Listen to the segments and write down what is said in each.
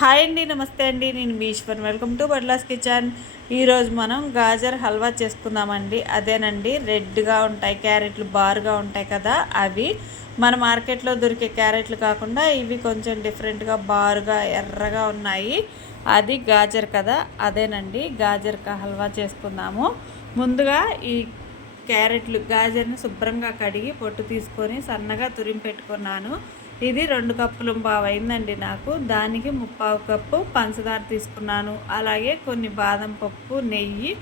Hi అండి నమస్తే అండి. నేను మీ వెల్కమ్ టు బడ్లాస్ కిచెన్ ఈరోజు మనం గాజర్ హల్వా చేసుకుందామండి. అదేనండి రెడ్గా ఉంటాయి క్యారెట్లు బారుగా ఉంటాయి కదా అవి. మన మార్కెట్లో దొరికే క్యారెట్లు కాకుండా ఇవి కొంచెం డిఫరెంట్గా బారుగా ఎర్రగా ఉన్నాయి. అది గాజర్ కదా అదేనండి గాజర్ హల్వా చేసుకుందాము. ముందుగా ఈ క్యారెట్లు గాజర్ని శుభ్రంగా కడిగి పొట్టు తీసుకొని సన్నగా తురిమి పెట్టుకున్నాను. ఇది రెండు కప్పులు అయిందండి నాకు. దానికి ముప్పావు కప్పు పంచదార తీసుకున్నాను. అలాగే కొన్ని బాదం పప్పు నెయ్యి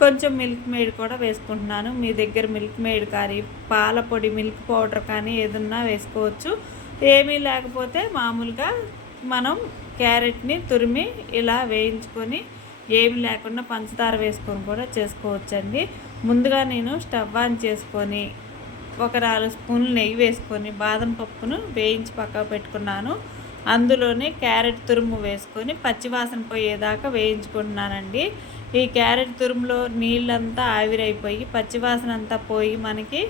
కొంచెం మిల్క్ మేడ్ కూడా వేసుకుంటున్నాను. మీ దగ్గర మిల్క్ మేడ్ కానీ పాల పొడి మిల్క్ పౌడర్ కానీ ఏదన్నా వేసుకోవచ్చు. ఏమీ లేకపోతే మామూలుగా మనం క్యారెట్ని తురిమి ఇలా వేయించుకొని ఏమి లేకుండా పంచదార వేసుకొని కూడా చేసుకోవచ్చండి. ముందుగా నేను స్టవ్ ఆన్ చేసుకొని ఒక నాలుగు స్పూన్లు నెయ్యి వేసుకొని బాదం పప్పును వేయించి పక్కకు పెట్టుకున్నాను. అందులోనే క్యారెట్ తురుము వేసుకొని పచ్చివాసన పోయేదాకా వేయించుకుంటున్నానండి. ఈ క్యారెట్ తురుములో నీళ్ళంతా ఆవిరైపోయి పచ్చివాసన అంతా పోయి మనకి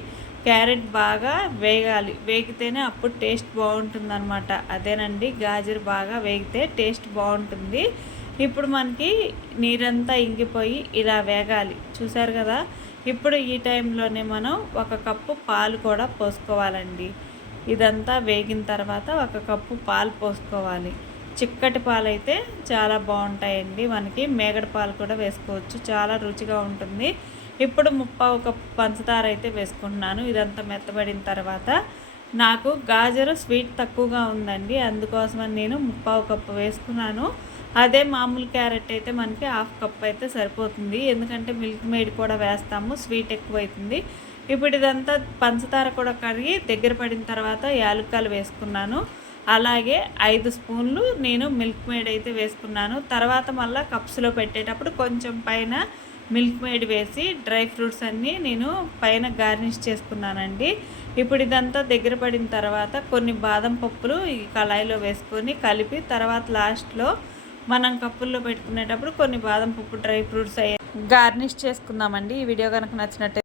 క్యారెట్ బాగా వేగాలి. వేగితేనే అప్పుడు టేస్ట్ బాగుంటుందన్నమాట. అదేనండి గాజర్ బాగా వేగితే టేస్ట్ బాగుంటుంది. ఇప్పుడు మనకి నీరంతా ఇంగిపోయి ఇలా వేగాలి. చూసారు కదా ఇప్పుడు ఈ టైంలోనే మనం ఒక కప్పు పాలు కూడా పోసుకోవాలండి. ఇదంతా వేగిన తర్వాత ఒక కప్పు పాలు పోసుకోవాలి. చిక్కటి పాలు అయితే చాలా బాగుంటాయండి. మనకి మేగడ పాలు కూడా వేసుకోవచ్చు. చాలా రుచిగా ఉంటుంది. ఇప్పుడు ముప్పావు కప్పు పంచదార అయితే వేసుకుంటున్నాను. ఇదంతా మెత్తబడిన తర్వాత నాకు గాజరు స్వీట్ తక్కువగా ఉందండి. అందుకోసమని నేను ముప్పావు కప్పు వేసుకున్నాను. అదే మామూలు క్యారెట్ అయితే మనకి హాఫ్ కప్ అయితే సరిపోతుంది. ఎందుకంటే మిల్క్ మేడ్ కూడా వేస్తాము స్వీట్ ఎక్కువ అవుతుంది ఇప్పుడు ఇదంతా పంచదార కూడా కడిగి దగ్గర పడిన తర్వాత యాలక్కాయలు వేసుకున్నాను. అలాగే ఐదు స్పూన్లు నేను మిల్క్ మేడ్ అయితే వేసుకున్నాను. తర్వాత మళ్ళీ కప్స్లో పెట్టేటప్పుడు కొంచెం పైన మిల్క్ మేడ్ వేసి డ్రై ఫ్రూట్స్ అన్నీ నేను పైన గార్నిష్ చేసుకున్నానండి. ఇప్పుడు ఇదంతా దగ్గర పడిన తర్వాత కొన్ని బాదం పప్పులు ఈ కళాయిలో వేసుకొని కలిపి తర్వాత లాస్ట్లో మనం కప్పుల్లో పెట్టుకునేటప్పుడు కొన్ని బాదం పప్పు డ్రై ఫ్రూట్స్ అయ్యి గార్నిష్ చేసుకుందామండి. ఈ వీడియో కనుక నచ్చినట్టు